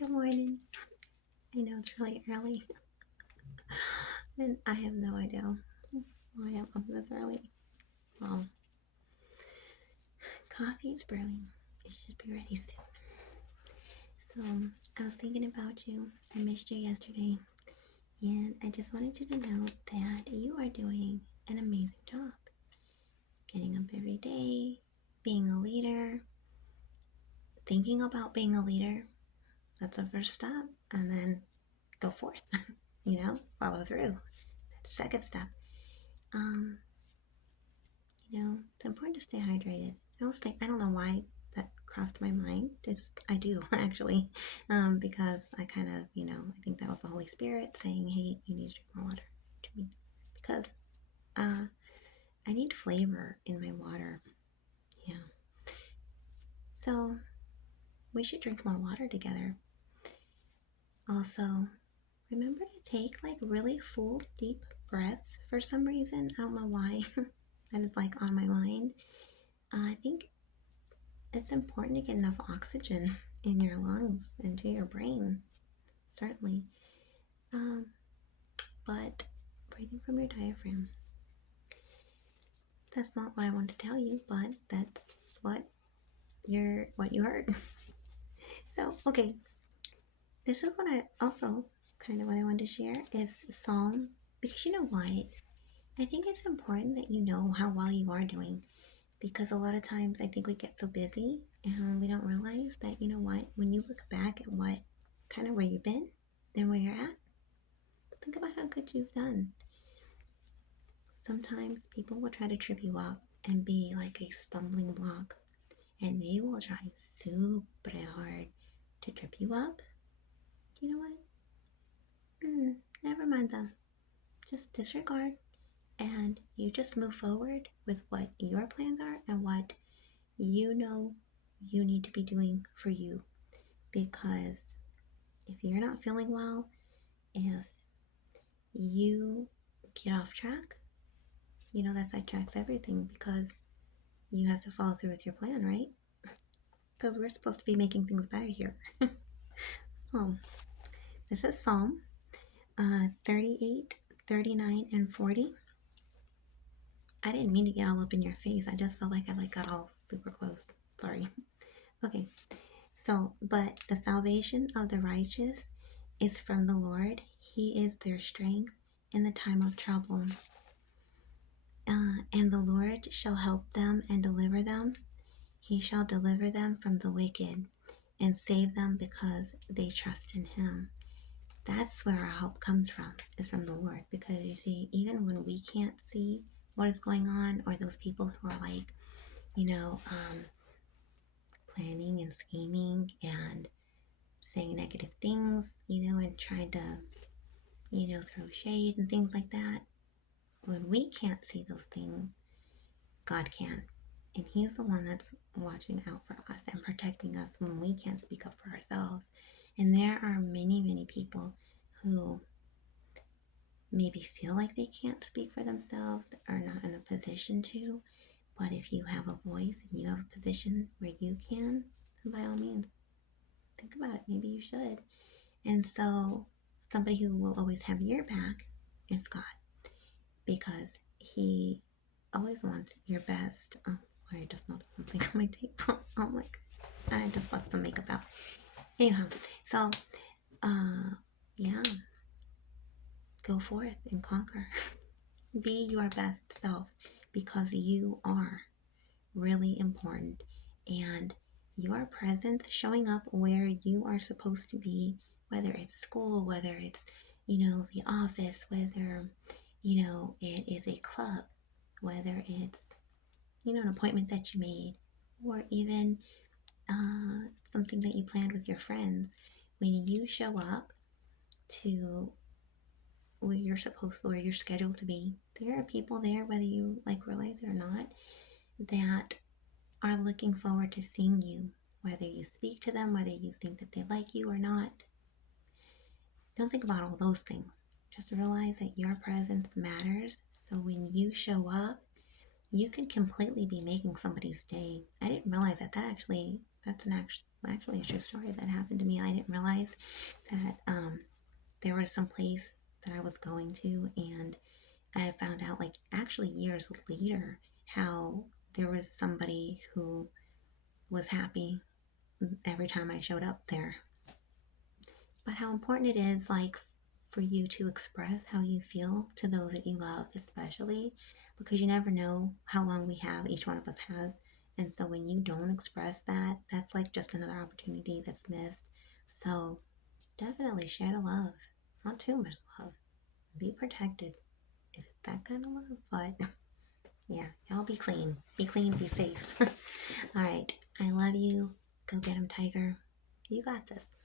Good morning. I know it's really early, and I have no idea why I'm up this early. Well, coffee's brewing. It should be ready soon. So, I was thinking about you. I missed you yesterday, and I just wanted you to know that you are doing an amazing job. Getting up every day, being a leader, thinking about being a leader. That's the first step, and then go forth. Follow through. That's the second step. Um, it's important to stay hydrated. I don't know why that crossed my mind. I do actually, because I kind of, I think that was the Holy Spirit saying, "Hey, you need to drink more water," to me, because uh, I need flavor in my water. Yeah. So we should drink more water together. Also, remember to take like really full, deep breaths. For some reason, I don't know why, that is like on my mind. I think it's important to get enough oxygen in your lungs and to your brain, certainly. Um, but breathing from your diaphragm. That's not what I want to tell you, but that's what you heard. So, okay, this is what I also kind of what I want to share is Psalm, because you know what? I think it's important that you know how well you are doing, because a lot of times I think we get so busy and we don't realize that, you know what, when you look back at what kind of where you've been and where you're at, think about how good you've done. Sometimes people will try to trip you up and be like a stumbling block, and they will try super hard to trip you up. You know what? Never mind them. Just disregard, and you just move forward with what your plans are and what you know you need to be doing for you. Because if you're not feeling well, if you get off track, that sidetracks everything, because you have to follow through with your plan, right? Because we're supposed to be making things better here. So, this is Psalm 38, 39, and 40. I didn't mean to get all up in your face. I just felt like I got all super close. Sorry. Okay. So, but the salvation of the righteous is from the Lord. He is their strength in the time of trouble. And the Lord shall help them and deliver them. He shall deliver them from the wicked and save them because they trust in him. That's where our help comes from, is from the Lord. Because you see, even when we can't see what is going on, or those people who are like, planning and scheming and saying negative things, and trying to, throw shade and things like that, when we can't see those things, God can. And he's the one that's watching out for us and protecting us when we can't speak up for ourselves. And there are many, many people who maybe feel like they can't speak for themselves, are not in a position to. But if you have a voice and you have a position where you can, then by all means, think about it. Maybe you should. And so, somebody who will always have your back is God, because he always wants your best. Oh, sorry, I just noticed something on my table. I'm like, I just left some makeup out. Anyhow, so, yeah, go forth and conquer. Be your best self, because you are really important, and your presence showing up where you are supposed to be, whether it's school, whether it's, the office, whether, it is a club, whether it's, an appointment that you made, or even something that you planned with your friends. When you show up to where you're supposed to, where you're scheduled to be, there are people there, whether you realize it or not, that are looking forward to seeing you, whether you speak to them, whether you think that they like you or not. Don't think about all those things. Just realize that your presence matters. So when you show up, you can completely be making somebody's day. I didn't realize that. That's actually a true story that happened to me. I didn't realize that there was some place that I was going to, and I found out like actually years later how there was somebody who was happy every time I showed up there. But how important it is, like, for you to express how you feel to those that you love, especially because you never know how long we have, each one of us has. And so when you don't express that, that's like just another opportunity that's missed. So definitely share the love, not too much love. Be protected if it's that kind of love. But yeah, y'all be clean, be safe. All right, I love you. Go get him, Tiger. You got this.